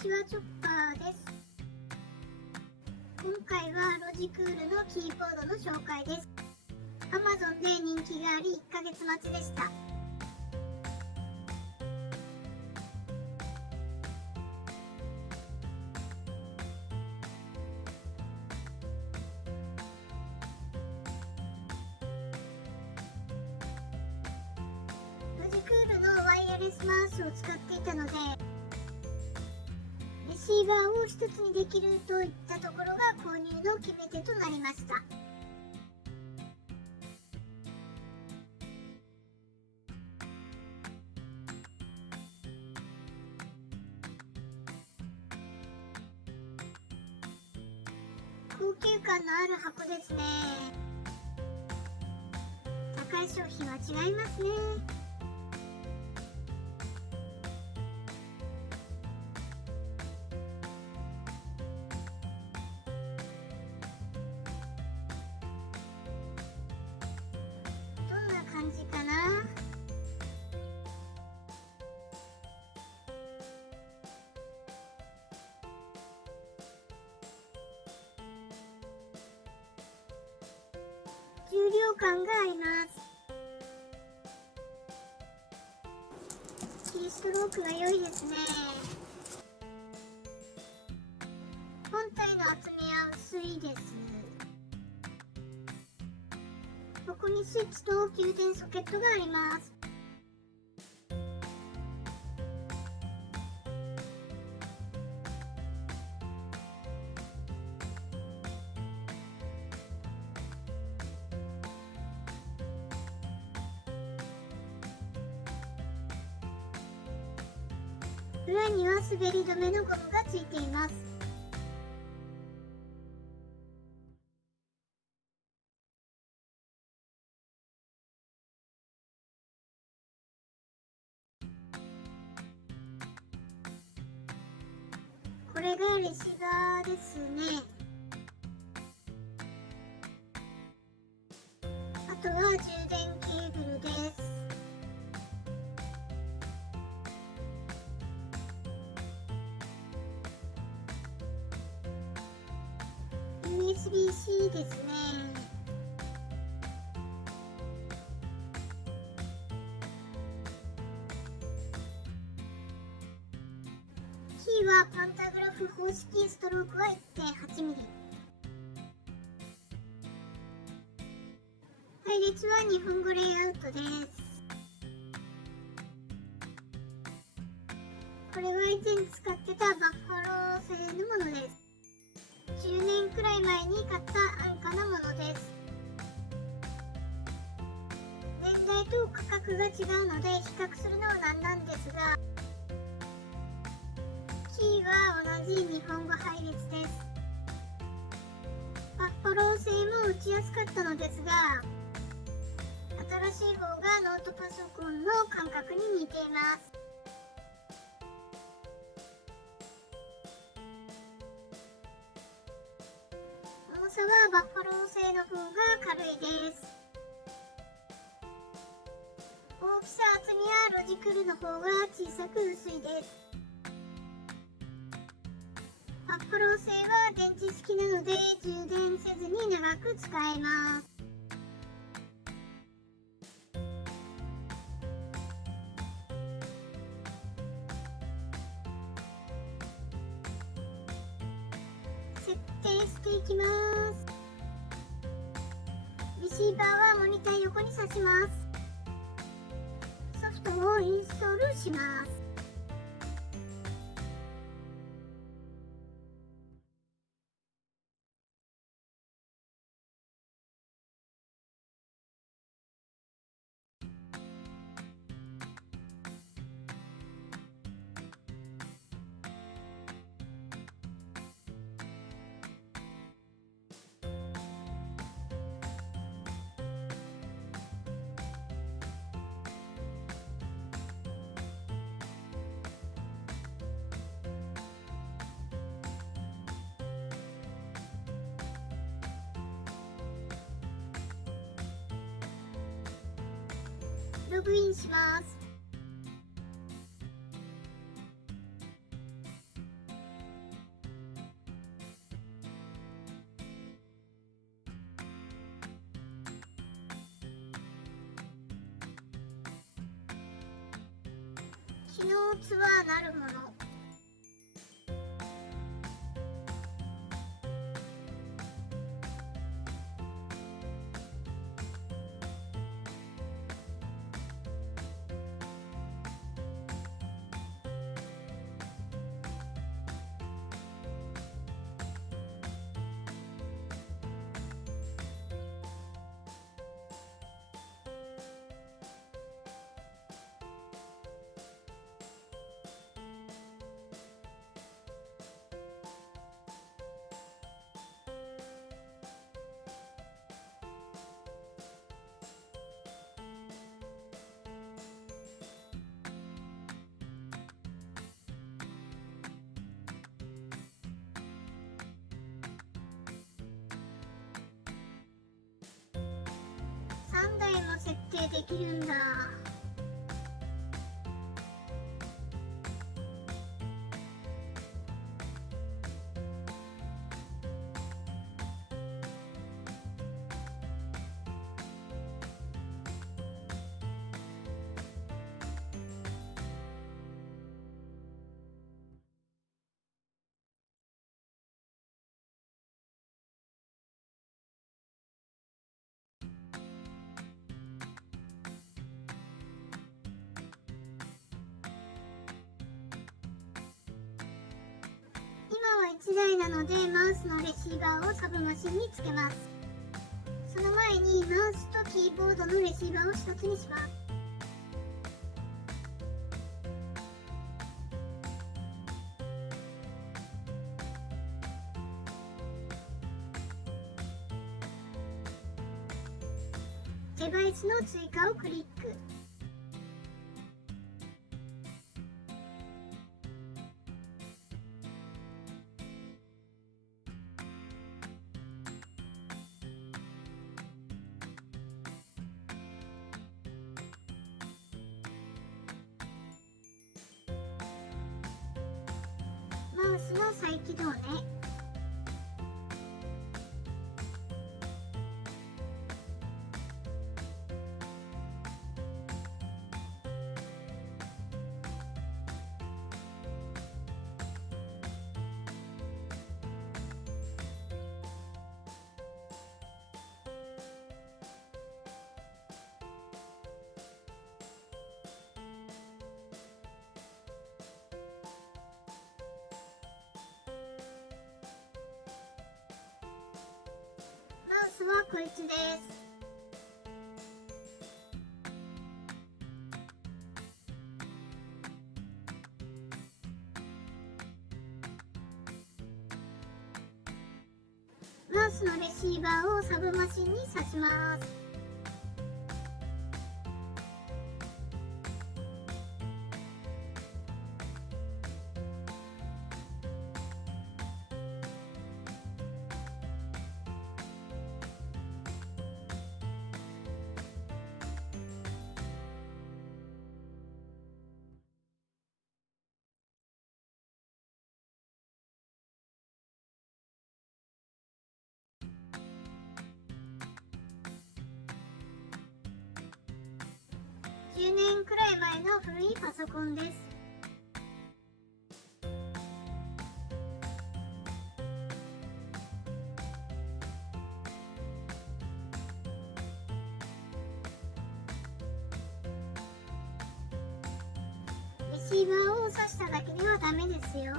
ちは、チョッパーです。今回はロジクールのキーボードの紹介です。Amazon で人気があり1ヶ月待ちでした。ロジクールのワイヤレスマウスを使っていたので、レシーバーを一つにできるといったところが購入の決め手となりました。高級感のある箱ですね。高い商品は違いますね。どんな感じかな。重量感があります。キーストロークが良いですね。本体の厚みは薄いです。ここにスイッチと給電ソケットがあります。裏には滑り止めのゴムがついています。これがレシーバーですね。あとは充電ケーブルです。USB-C ですね。キーはパンタグラフ方式、ストロークは 1.8mm。配列は日本語レイアウトです。これは以前使ってたバッファロー製のものです。10年くらい前に買った安価なものです。年代と価格が違うので比較するのはなんなんですが、キーは同じ日本語配列です。バッファロー製も打ちやすかったのですが、新しい方がノートパソコンの感覚に似ています。重さはバッファロー製の方が軽いです。大きさ、厚みはロジクールの方が小さく薄いです。バッファロー製は電池式なので充電せずに長く使えます。設定していきます。レシーバーはモニター横に挿します。ソフトをインストールします。ログインします。機能ツアーなるもの。3台も設定できるんだ。今は1台なのでマウスのレシーバーをサブマシンにつけます。その前にマウスとキーボードのレシーバーを1つにします。デバイスの追加をクリック。マウスの再起動ね。マウスはこいつです。マウスのレシーバーをサブマシンに挿します。10年くらい前の古いパソコンです。レシーバーを挿しただけではダメですよ。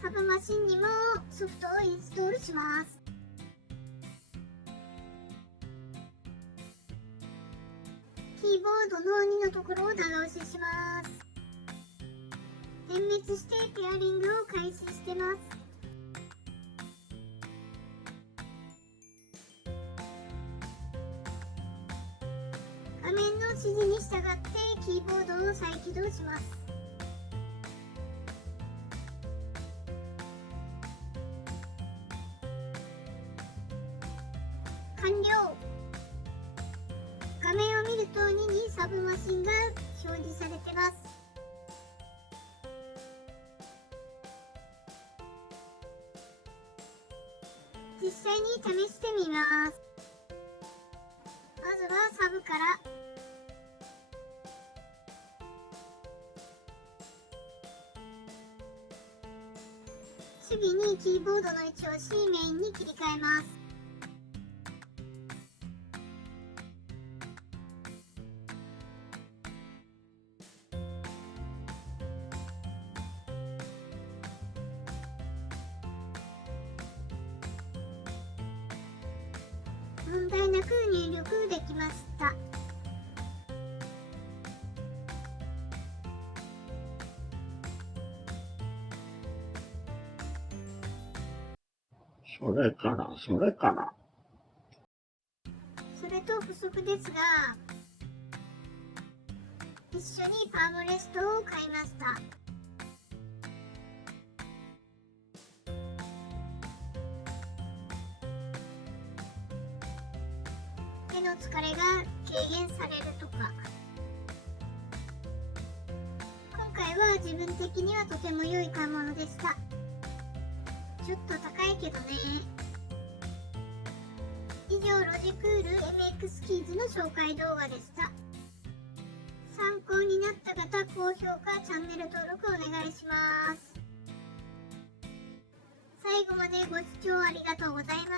サブマシンにもソフトをインストールします。キーボードの2のところを長押しします。点滅してペアリングを開始してます。画面の指示に従ってキーボードを再起動します。完了。画面を見ると2にサブマシンが表示されてます。実際に試してみます。まずはサブから。次にキーボードの位置を C メインに切り替えます。問題なく入力できました。それから。それと補足ですが、一緒にパームレストを買いました。手の疲れが軽減されるとか。今回は自分的にはとても良い買い物でした。ちょっと高いけどね。以上、ロジクール MX キーズの紹介動画でした。参考になった方、高評価、チャンネル登録お願いします。最後までご視聴ありがとうございました。